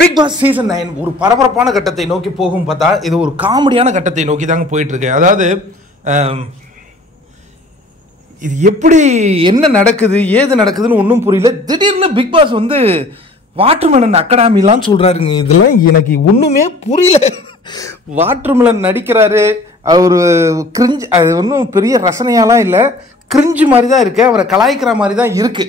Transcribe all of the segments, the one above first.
Big Boss season 9 ஒரு பரபரப்பான கட்டத்தை நோக்கி போகும் பார்த்தா இது ஒரு காமெடியான கட்டத்தை நோக்கி தாங்க போயிட்டு இருக்கு. அதாவது இது எப்படி என்ன நடக்குது ஏது நடக்குதுன்னு ஒன்றும் புரியல. திடீர்னு பிக் பாஸ் வந்து வாட்டர்மெலன் அகாடமிலாம் சொல்றாருங்க. இதெல்லாம் எனக்கு ஒண்ணுமே புரியல. வாட்டர்மெலன் நடிக்கிறாரு அவரு, கிரிஞ்சு, அது ஒன்றும் பெரிய ரசனையாலாம் இல்லை, கிரிஞ்சு மாதிரி தான் இருக்கு, அவரை கலாய்க்கிற மாதிரி தான் இருக்கு.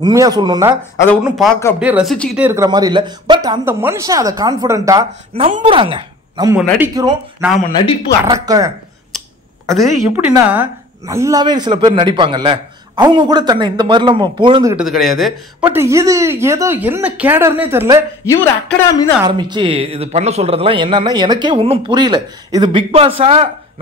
உண்மையாக சொல்லணும்னா அதை ஒன்றும் பார்க்க அப்படியே ரசிச்சுக்கிட்டே இருக்கிற மாதிரி இல்லை. பட் அந்த மனுஷன் அதை கான்ஃபிடென்ட்டாக நம்புகிறாங்க. நம்ம நடிக்கிறோம், நாம் நடிப்பு அறக்க. அது எப்படின்னா நல்லாவே சில பேர் நடிப்பாங்கல்ல, அவங்க கூட தன்னை இந்த மாதிரிலாம் பொழுதுகிட்டது கிடையாது. பட் இது ஏதோ என்ன கேடர்னே தெரில, இவர் அகாடமின்னு ஆரம்பித்து இது பண்ண சொல்கிறதுலாம் என்னன்னா எனக்கே ஒன்றும் புரியல. இது பிக் பாஸா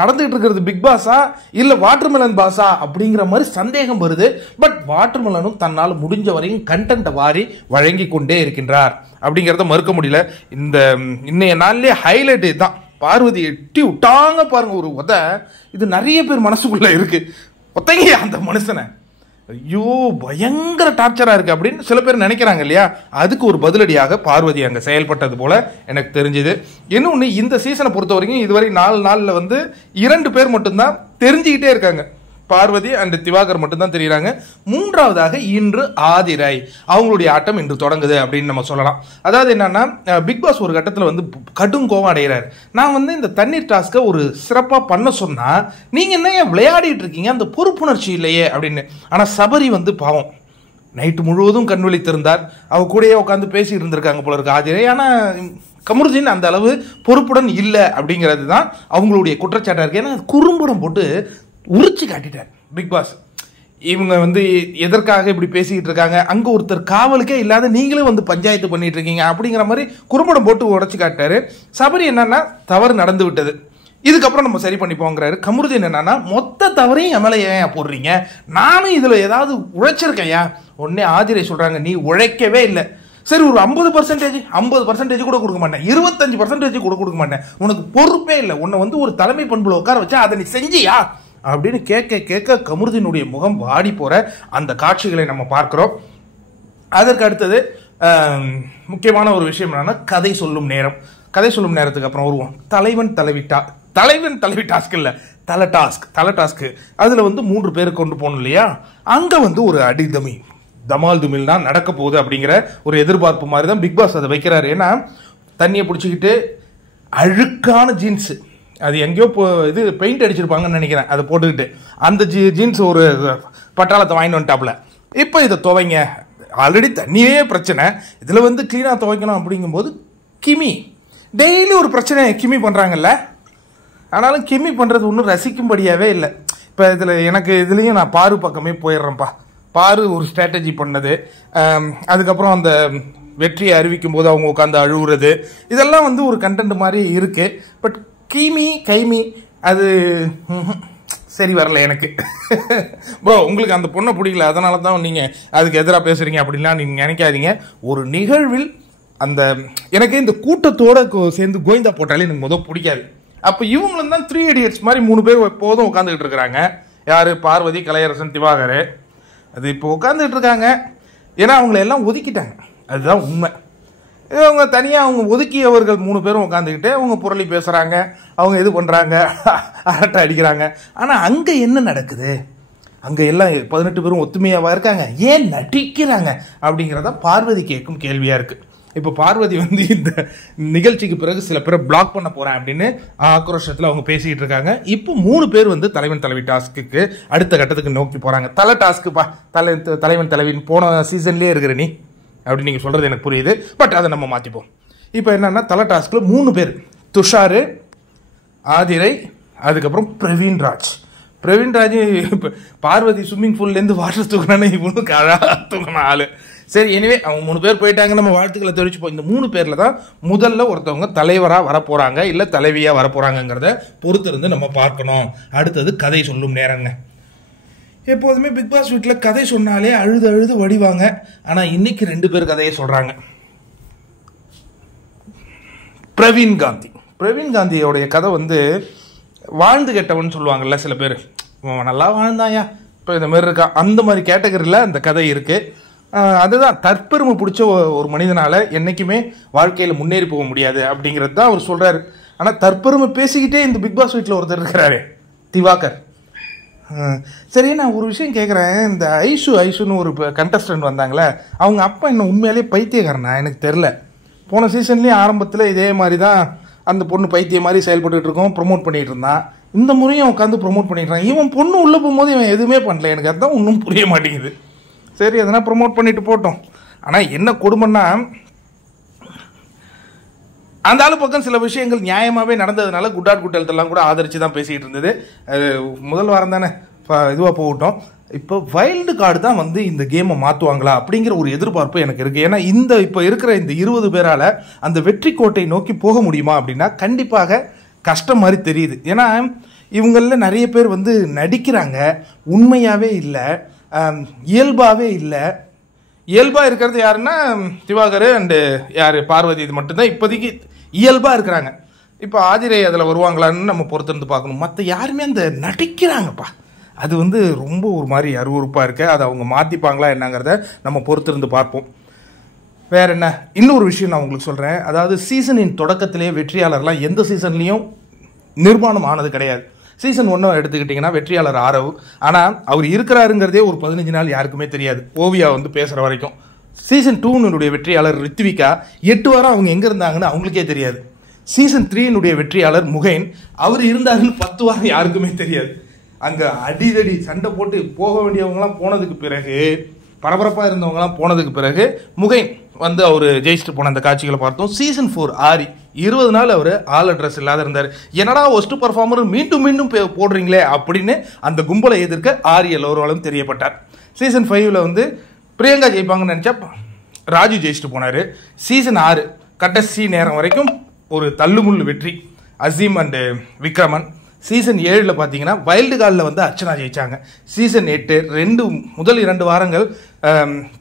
நடந்துகிட்டு இருக்கிறது, பிக் பாஸா இல்லை வாட்டர்மெலன் பாஸா அப்படிங்கிற மாதிரி சந்தேகம் வருது. பட் வாட்டர்மெலனும் தன்னால் முடிஞ்ச வரையும் கண்டென்ட்டை வாரி வழங்கி கொண்டே இருக்கின்றார் அப்படிங்கிறத மறுக்க முடியல. இந்த இன்னைய நாள்லேயே ஹைலைட் தான், பார்வதி எட்டி விட்டாங்க பாருங்க ஒரு உத. இது நிறைய பேர் மனசுக்குள்ள இருக்கு. ஒத்தங்க அந்த மனுஷனை, ஐயோ பயங்கர டார்ச்சரா இருக்கு அப்படின்னு சில பேர் நினைக்கிறாங்க இல்லையா. அதுக்கு ஒரு பதிலடியாக பார்வதி அங்க செயல்பட்டது போல எனக்கு தெரிஞ்சது. இன்னொன்னு, இந்த சீசனை பொறுத்த வரைக்கும் இதுவரை 4 நாள்ல வந்து 2 பேர் மட்டும்தான் தெரிஞ்சுக்கிட்டே இருக்காங்க. பார்வதி அண்ட் திவாகர் மட்டும்தான் தெரியுறாங்க. மூன்றாவதாக இன்று ஆதிரை, அவங்களுடைய ஆட்டம் இன்று தொடங்குது அப்படின்னு நம்ம சொல்லலாம். அதாவது என்னன்னா, பிக் பாஸ் ஒரு கட்டத்தில் வந்து கடும் கோவம் அடைகிறாரு. நான் வந்து இந்த தண்ணீர் டாஸ்க்கை ஒரு சிறப்பாக பண்ண சொன்னா நீங்க என்ன விளையாடிட்டு இருக்கீங்க, அந்த பொறுப்புணர்ச்சி இல்லையே அப்படின்னு. ஆனால் சபரி வந்து பாவம் நைட்டு முழுவதும் கண் விழித்திருந்தார். அவ கூடயே உட்காந்து பேசிட்டு இருந்திருக்காங்க போல இருக்கு ஆதிரை. ஆனால் கமருதீன் அந்த அளவு பொறுப்புடன் இல்லை அப்படிங்கிறது தான் அவங்களுடைய குற்றச்சாட்டாக இருக்கு. ஏன்னா குறும்படம் போட்டு உரிச்சு காட்டிட்டார் பிக் பாஸ். இவங்க வந்து எதற்காக இப்படி பேசிக்கிட்டு இருக்காங்க, அங்க ஒருத்தர் காவலுக்கே இல்லாத நீங்களும் வந்து பஞ்சாயத்து பண்ணிட்டு இருக்கீங்க அப்படிங்கிற மாதிரி குறும்படம் போட்டு உடைச்சு காட்டாரு. சபரி என்னன்னா தவறு நடந்து விட்டது, இதுக்கப்புறம் நம்ம சரி பண்ணிப்போங்கிறாரு. கமருதீன் என்னன்னா மொத்த தவறையும் எம்எல்ஏ ஏன் போடுறீங்க, நானும் இதுல ஏதாவது உழைச்சிருக்கையா. உடனே ஆதிரை சொல்றாங்க நீ உழைக்கவே இல்லை. சரி ஒரு 50% கூட கொடுக்க மாட்டேன், 25% கூட கொடுக்க மாட்டேன், உனக்கு பொறுப்பே இல்லை, உன்னை வந்து ஒரு தலைமை பண்புல உட்கார வச்சா அதை நீ செஞ்சியா அப்படின்னு கேட்க கமருதீனுடைய முகம் வாடி போற அந்த காட்சிகளை நம்ம பார்க்கிறோம். அதற்கு அடுத்தது முக்கியமான ஒரு விஷயம் என்னன்னா கதை சொல்லும் நேரம். கதை சொல்லும் நேரத்துக்கு அப்புறம் வருவோம். தலைவன் தலைவி டாஸ்க் இல்ல, தலை டாஸ்க். அதுல வந்து 3 பேர் கொண்டு போகணும் இல்லையா. அங்க வந்து ஒரு தமால் துமில் தான் நடக்க போகுது அப்படிங்கிற ஒரு எதிர்பார்ப்பு மாதிரி தான் பிக் பாஸ் அதை வைக்கிறாரு. ஏன்னா தண்ணியை பிடிச்சிக்கிட்டு அழுக்கான ஜீன்ஸ், அது எங்கேயோ இது பெயிண்ட் அடிச்சிருப்பாங்கன்னு நினைக்கிறேன், அதை போட்டுக்கிட்டு அந்த ஜீன்ஸ் ஒரு பட்டாளத்தை வாங்கிட்டு வந்துட்டாப்ல. இப்போ இதை துவைங்க, ஆல்ரெடி தண்ணியே பிரச்சனை, இதில் வந்து கிளீனாக துவைக்கணும் அப்படிங்கும்போது கிமி டெய்லி ஒரு பிரச்சனை கிமி பண்ணுறாங்கல்ல. ஆனாலும் கிமி பண்ணுறது ஒன்றும் ரசிக்கும்படியாகவே இல்லை. இப்போ இதில் எனக்கு இதுலேயும் நான் பாரு பக்கமே போயிடுறேன்ப்பா. பாரு ஒரு ஸ்ட்ராட்டஜி பண்ணது, அதுக்கப்புறம் அந்த வெற்றியை அறிவிக்கும் போது அவங்க உட்காந்து அழுகுறது, இதெல்லாம் வந்து ஒரு கண்டென்ட் மாதிரி இருக்கு. பட் கைமி அது சரி வரல எனக்கு. ப்ரோ உங்களுக்கு அந்த பொண்ணை பிடிக்கல, அதனால தான் நீங்கள் அதுக்கு எதிராக பேசுகிறீங்க அப்படின்லாம் நீங்கள் நினைக்காதீங்க. ஒரு நிகழ்வில் அந்த எனக்கு இந்த கூட்டத்தோடு சேர்ந்து கோவிந்தா போட்டாலே எனக்கு முதல் பிடிக்காது. அப்போ இவங்களும் தான் 3 idiots மாதிரி 3 பேர் எப்போதும் உட்காந்துக்கிட்டு இருக்கிறாங்க. யார்? பார்வதி, கலையரசன், திவாகர். அது இப்போ உட்காந்துக்கிட்டு இருக்காங்க ஏன்னா அவங்கள எல்லாம் ஒதுக்கிட்டாங்க, அதுதான் உண்மை. அவங்க தனியாக அவங்க ஒதுக்கியவர்கள் 3 பேரும் உட்காந்துக்கிட்டு அவங்க புரளி பேசுகிறாங்க, அவங்க இது பண்ணுறாங்க, அரட்டை அடிக்கிறாங்க. ஆனால் அங்கே என்ன நடக்குது, அங்கே எல்லாம் 18 பேரும் ஒத்துமையாவா இருக்காங்க, ஏன் நடிக்கிறாங்க அப்படிங்கிறத பார்வதி கேட்கும் கேள்வியாக இருக்குது. இப்போ பார்வதி வந்து இந்த நிகழ்ச்சிக்கு பிறகு சில பேரை பிளாக் பண்ண போகிறேன் அப்படின்னு ஆக்ரோஷத்தில் அவங்க பேசிக்கிட்டு இருக்காங்க. இப்போ 3 பேர் வந்து தலைவி டாஸ்க்கு அடுத்த கட்டத்துக்கு நோக்கி போகிறாங்க. தலை டாஸ்க்குப்பா, தலைவன் தலைவின் போன சீசன்லேயே இருக்கிற நீ அப்படின்னு நீங்கள் சொல்கிறது எனக்கு புரியுது. பட் அதை நம்ம மாற்றிப்போம். இப்போ என்னன்னா தலை டாஸ்கில் 3 பேர், துஷார், ஆதிரை, அதுக்கப்புறம் பிரவீன்ராஜ். இப்போ பார்வதி ஸ்விம்மிங் பூல்லேருந்து வாட்டர் தூக்கினானே இவனுக்கு அழகாக தூக்கின ஆள். சரி, எனிவே அவங்க 3 பேர் போயிட்டாங்க, நம்ம வாழ்த்துக்களை தெரிவிச்சுப்போம். இந்த 3 பேரில் தான் முதல்ல ஒருத்தவங்க தலைவராக வரப்போகிறாங்க இல்லை தலைவியாக வரப்போகிறாங்கிறத பொறுத்திருந்து நம்ம பார்க்கணும். அடுத்தது கதை சொல்லும் நேரங்க. எப்போதுமே பிக் பாஸ் வீட்டில் கதை சொன்னாலே அழுது வடிவாங்க. ஆனால் இன்னைக்கு 2 பேர் கதையை சொல்கிறாங்க. பிரவீன் காந்தியோடைய கதை வந்து வாழ்ந்து கெட்டவன் சொல்லுவாங்கல்ல சில பேர், நல்லா வாழ்ந்தாயா இப்போ இந்த மாதிரி இருக்கா, அந்த மாதிரி கேட்டகரியில் அந்த கதை இருக்குது. அதுதான் தற்பெருமை பிடிச்ச ஒரு மனிதனால் என்றைக்குமே வாழ்க்கையில் முன்னேறி போக முடியாது அப்படிங்கிறது தான் அவர் சொல்கிறாரு. ஆனால் தற்பெருமை பேசிக்கிட்டே இந்த பிக் பாஸ் வீட்டில் ஒருத்தர் இருக்கிறாரு, திவாகர். சரி, நான் ஒரு விஷயம் கேட்குறேன். இந்த ஐஷுன்னு ஒரு கண்டஸ்டன்ட் வந்தாங்களே, அவங்க அப்பா என்ன உண்மையாலே பைத்தியக்காரனா? எனக்கு தெரில. போன சீசன்லேயும் ஆரம்பத்தில் இதே மாதிரி தான் அந்த பொண்ணு பைத்தியம் மாதிரி செயல்பட்டு இருக்கோம், ப்ரொமோட் பண்ணிகிட்டு இருந்தான். இந்த முறையும் உட்காந்து ப்ரொமோட் பண்ணிடுறான். இவன் பொண்ணு உள்ளே போகும்போது இவன் எதுவுமே பண்ணல. எனக்கு அதுதான் ஒன்றும் புரிய மாட்டேங்குது. சரி, எதனா ப்ரொமோட் பண்ணிட்டு போட்டோம். ஆனால் என்ன கொடுமைன்னா, அந்த ஆளு பக்கம் சில விஷயங்கள் நியாயமாகவே நடந்ததுனால குட் ஆட் குட் ஹெல்த்தெல்லாம் கூட ஆதரித்து தான் பேசிக்கிட்டு இருந்தது. முதல் வாரம் தானே இதுவாக போகட்டும். இப்போ வைல்டு கார்டு தான் வந்து இந்த கேமை மாற்றுவாங்களா அப்படிங்கிற ஒரு எதிர்பார்ப்பு எனக்கு இருக்குது. ஏன்னா இப்போ இருக்கிற இந்த 20 பேரால் அந்த வெற்றி கோட்டை நோக்கி போக முடியுமா அப்படின்னா கண்டிப்பாக கஷ்டம் மாதிரி தெரியுது. ஏன்னா இவங்களில் நிறைய பேர் வந்து நடிக்கிறாங்க, உண்மையாகவே இல்லை, இயல்பாகவே இல்லை. இயல்பாக இருக்கிறது யாருன்னா திவாகர் அண்டு யார் பார்வதி, இது மட்டும்தான் இப்போதைக்கு இயல்பாக இருக்கிறாங்க. இப்போ ஆதிரை அதில் வருவாங்களான்னு நம்ம பொறுத்திருந்து பார்க்கணும். மற்ற யாருமே அந்த நடிக்கிறாங்கப்பா, அது வந்து ரொம்ப ஒரு மாதிரி அருவறுப்பாக இருக்குது. அதை அவங்க மாற்றிப்பாங்களா என்னங்கிறத நம்ம பொறுத்திருந்து பார்ப்போம். வேற என்ன, இன்னொரு விஷயம் நான் உங்களுக்கு சொல்கிறேன். அதாவது சீசனின் தொடக்கத்திலே வெற்றியாளர்லாம் எந்த சீசன்லேயும் நிர்மாணம் ஆனது கிடையாது. சீசன் 1 எடுத்துக்கிட்டிங்கன்னா வெற்றியாளர் ஆரவ். ஆனால் அவர் இருக்கிறாருங்கிறதே ஒரு 15 நாள் யாருக்குமே தெரியாது, ஓவியா வந்து பேசுகிற வரைக்கும். சீசன் 2 வெற்றியாளர் ரித்விகா 8 வாரம் அவங்க எங்கே இருந்தாங்கன்னு அவங்களுக்கே தெரியாது. சீசன் 3 வெற்றியாளர் முகைன், அவர் இருந்தாருன்னு 10 வாரம் யாருக்குமே தெரியாது. அங்கே அடிதடி சண்டை போட்டு போக வேண்டியவங்களாம் போனதுக்கு பிறகு, பரபரப்பாக இருந்தவங்களாம் போனதுக்கு பிறகு முகைன் வந்து அவர் ஜெயிச்சுட்டு போன அந்த காட்சிகளை பார்த்தோம். சீசன் 4 ஆரி 20 நாள் அவர் ஆல் அட்ரஸ் இல்லாத இருந்தார். என்னடா ஒஸ்ட் பர்ஃபார்மர் மீண்டும் மீண்டும் போடுறீங்களே அப்படின்னு அந்த கும்பலை எதிர்க்க ஆரி எல்லோராலும் தெரியப்பட்டார். சீசன் 5 வந்து பிரியங்கா ஜெயிப்பாங்கன்னு நினச்சா ராஜு ஜெயிச்சுட்டு போனார். சீசன் 6 கடைசி நேரம் வரைக்கும் ஒரு தள்ளுமுள்ளு வெற்றி, அசீம் அண்டு விக்ரமன். சீசன் 7 பார்த்தீங்கன்னா வைல்டு கார்டில் வந்து அர்ச்சனா ஜெயிச்சாங்க. சீசன் 8 முதல் 2 வாரங்கள்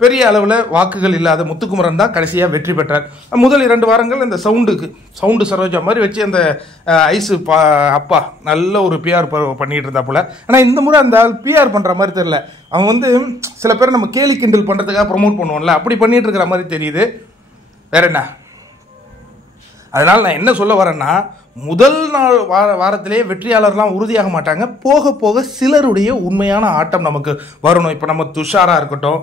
பெரிய அளவில் வாக்குகள் இல்லாத முத்துக்குமரன் தான் கடைசியாக வெற்றி பெற்றார். முதல் 2 வாரங்கள் இந்த சவுண்டு சரோஜா மாதிரி வச்சு அந்த ஐஸு அப்பா நல்ல ஒரு பிஆர் பண்ணிகிட்டு இருந்தாப்புல. ஆனால் இந்த முறை அந்த ஆள் பிஆர் பண்ணுற மாதிரி தெரியல. அவன் வந்து சில பேர் நம்ம கேலி கிண்டல் பண்ணுறதுக்காக ப்ரொமோட் பண்ணுவோம்ல, அப்படி பண்ணிட்டு இருக்கிற மாதிரி தெரியுது. வேற என்ன, அதனால் நான் என்ன சொல்ல வரேன்னா, முதல் நாள் வாரத்திலே வெற்றியாளர்லாம் உறுதியாக மாட்டாங்க. போக போக சிலருடைய உண்மையான ஆட்டம் நமக்கு வரணும். இப்போ நம்ம துஷாராக இருக்கட்டும்,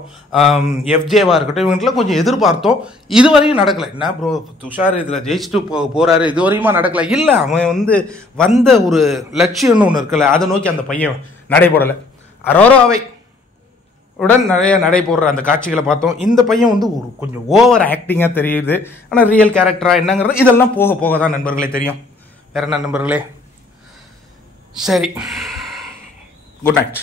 எஃப்ஜேவாக இருக்கட்டும், இவங்கெல்லாம் கொஞ்சம் எதிர்பார்த்தோம். இதுவரையும் நடக்கலை. என்ன ப்ரோ துஷார் இதில் ஜெயிச்சுட்டு போகிறாரு, இதுவரையுமா நடக்கலை? இல்லை, அவன் வந்து வந்த ஒரு லட்சியம்னு ஒன்று இருக்குல்ல, அதை நோக்கி அந்த பையன் நடைபெறலை. அரோராவை உடன் நிறைய நடை போடுற அந்த காட்சிகளை பார்த்தோம். இந்த பையன் வந்து ஒரு கொஞ்சம் ஓவர் ஆக்டிங்காக தெரியுது. ஆனால் ரியல் கேரக்டரா என்னங்கிறது இதெல்லாம் போக போக தான் நண்பர்களே தெரியும். வேற என்ன நண்பர்களே, சரி, குட் நைட்.